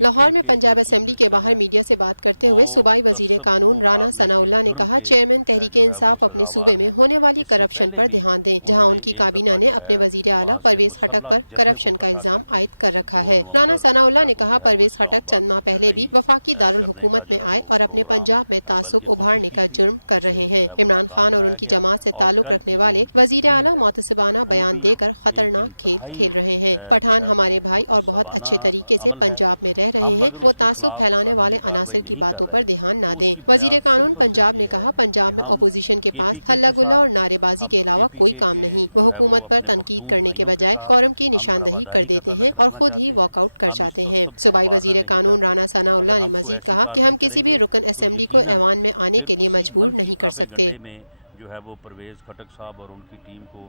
لاہور میں پنجاب اسمبلی کے باہر میڈیا سے بات کرتے ہوئے صوبائی وزیر قانون رانا ثناء اللہ نے کہا، چیئرمین تحریک انصاف اپنے صوبے میں ہونے والی کرپشن پر دھیان دیں، جہاں ان کی کابینہ نے اپنے وزیر اعلیٰ پرویز خٹک پر کرپشن کا الزام عائد کر رکھا ہے۔ رانا ثناء اللہ نے کہا، پرویز خٹک چند ماہ پہلے بھی وفاقی دارالحکومت میں آئے اور اپنے پنجاب میں تعصب ابھارنے کا جرم کر رہے ہیں۔ عمران خان اور ان کی جماعت سے تعلق رکھنے والے وزیر اعلیٰ معتصبانہ بیان دے کر خطرناک کھیل کھیل رہے ہیں۔ پٹھان ہمارے بھائی اور بہت اچھے طریقے سے پنجاب میں رہ رہے ہیں، وہ تعصب پھیلانے والے عناصر کی باتوں پر دھیان نہ دیں۔ وزیر قانون پنجاب نے کہا، پنجاب میں اپوزیشن کے پاس ہلہ گلہ اور نعرے بازی کے علاوہ کوئی کام نہیں، وہ حکومت پر تنقید کرنے کے بجائے قورم کی نشاندہی کر دیتے ہیں اور خود ہی واک آؤٹ کر جاتے ہیں۔ صوبائی وزیر قانون رانا ثناء اللہ نے مزید کہا کہ ہم کسی بھی رکن اسمبلی کو ایوان میں آنے کے لیے مجبور نہیں کر سکتے۔ جو ہے وہ پرویز خٹک صاحب اور ان کی ٹیم کو